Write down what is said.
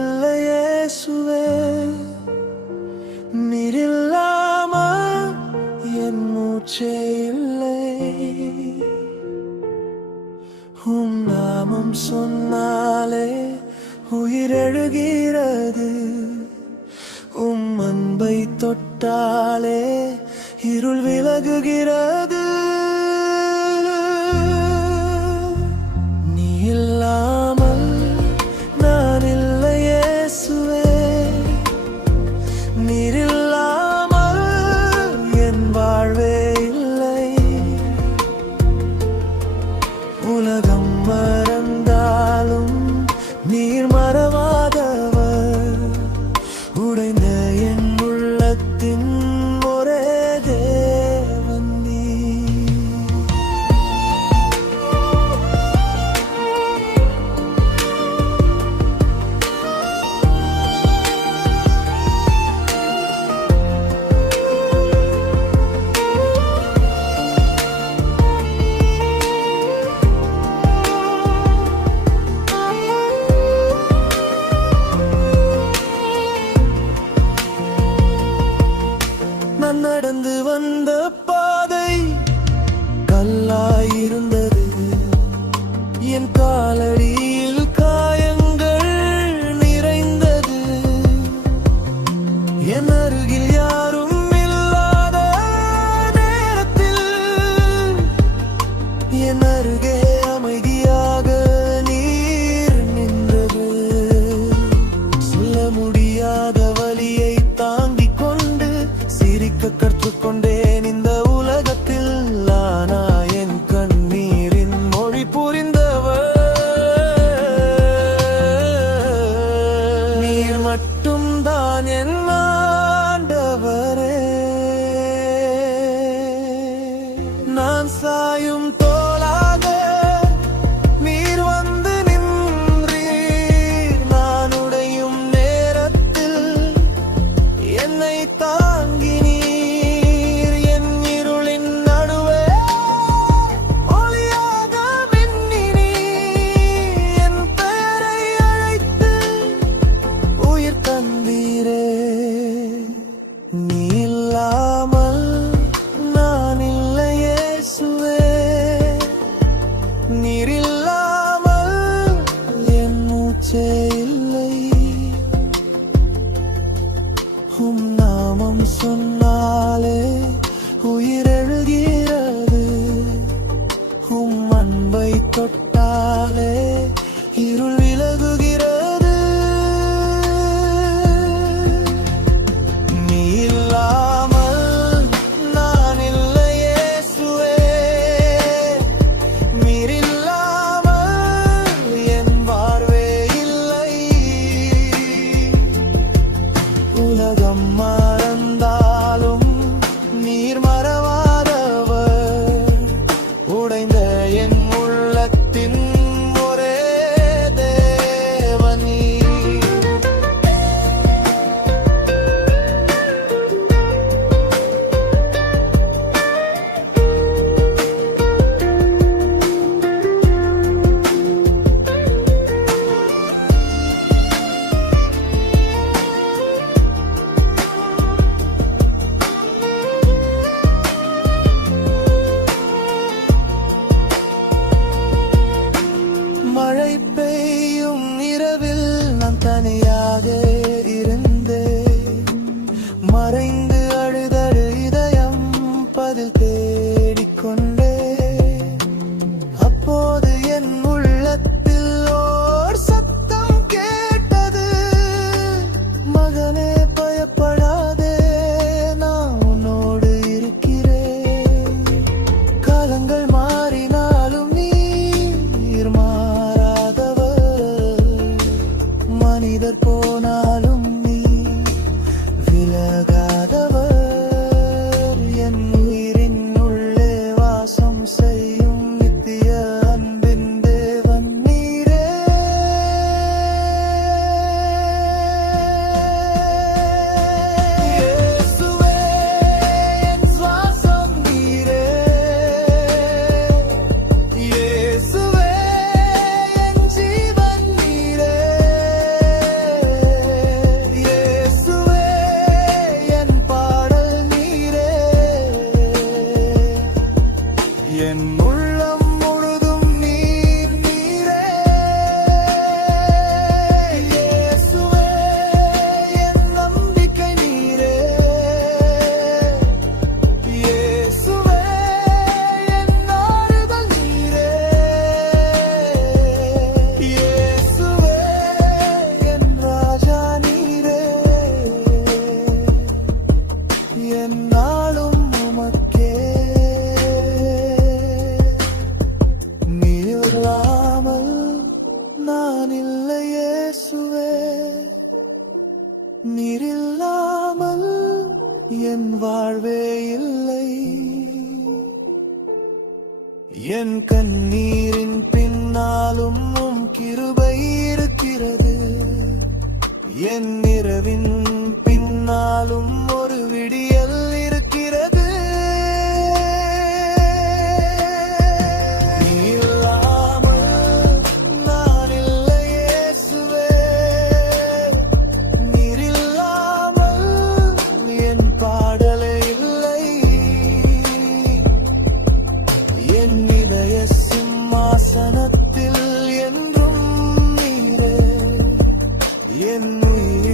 இல்லை இயேசுவே. நீரில்லாமல் என் மூச்சே இல்லை. உம் நாமம் சொன்னாலே உயிரெழுகிறது. உம் அன்பை தொட்டாலே இருள் விலகுகிறது. நீ இல்லாமல் நான் இல்லை இயேசுவே. நீரில்லாமல் என் வாழ்வே இல்லை. உலகம் மறந்தாலும் நீர் மறவாதவர். உடைந்த என் உள்ளத்தின் ஒரே தேவன் நீர். நான் நடந்து வந்த பாதை கல்லாயிருந்தது. என் காலடியில் காயங்கள் நிறைந்தது. என் அருகில் யாரும் இல்லாத நேரத்தில் என் அருகே அமைதியாக நீர் நின்றது. சொல்ல முடியாத வலியை தாங்கிக் கொண்டு சிரிக்க கற்றுக்கொண்டேன் இந்த உலகத்தில். ஆனா என் கண்ணீரின் மொழி புரிந்தவர் நீர் மட்டும்தான் என் ஆண்டவரே. நான் சாயும் தோளாக நீர் வந்து நின்றீர். நான் உடையும் நேரத்தில் என்னை தாங்கி நீர். என் இருளின் நடுவே ஒளியாக மின்னினீர். என் பெயரை அழைத்து உயிர் தந்தீரே. நீ இல்லாமல் நான் இல்லை இயேசுவே. நீர் இல்லாமல் என் மூச்சே இல்லை. உம் நாமம் சொன்னாலே உயிரெழுகிறது. உம் அன்பை தொட்டாலே இருள் விலகுகிறது. நீ இல்லாமல் நான் இல்லை இயேசுவே. நீர் இல்லாமல் என் வாழ்வே இல்லை. உலகம் மறந்தாலும் நீர் மறவாதவர். உடைந்த என் உள்ளத்தின் ஒரே தேவன் நீர். மழை பெய்யும் இரவில் நான் தனியாக இருந்தேன். மறைந்து அழுதழு இதயம் பதில் தேடிக்கொண்டே. அப்போது என் உள்ளத்தில் ஓர் சத்தம் கேட்டது. மகனே பயப்படாதே, நான் உன்னோடு இருக்கிறேன். காலங்கள் மாறினாலும் நீர் மாறாதவர். மனிதர் போனாலும் நீ விலகாதவர். என் உயிரின் உள்ளே வாசம் செய்யும் நித்திய அன்பின் தேவன் நீரே. இயேசுவே என் சுவாசம் நீரே. இயேசுவே என் ஜீவன் நீரே. நீரில்லாமல் என் வாழ்வே இல்லை. என் கண்ணீரின் பின்னாலும் உம் கிருபை இருக்கிறது. என் இரவின் பின்னாலும் ஒரு விடியல் இருக்கிறது. நீ இல்லாமல் நான் இல்லை இயேசுவே. நீர் இல்லாமல் என் பாடலே இல்லை. என் இதய சிம்மாசனத்தில் என்றும் நீரே. என் உயிர்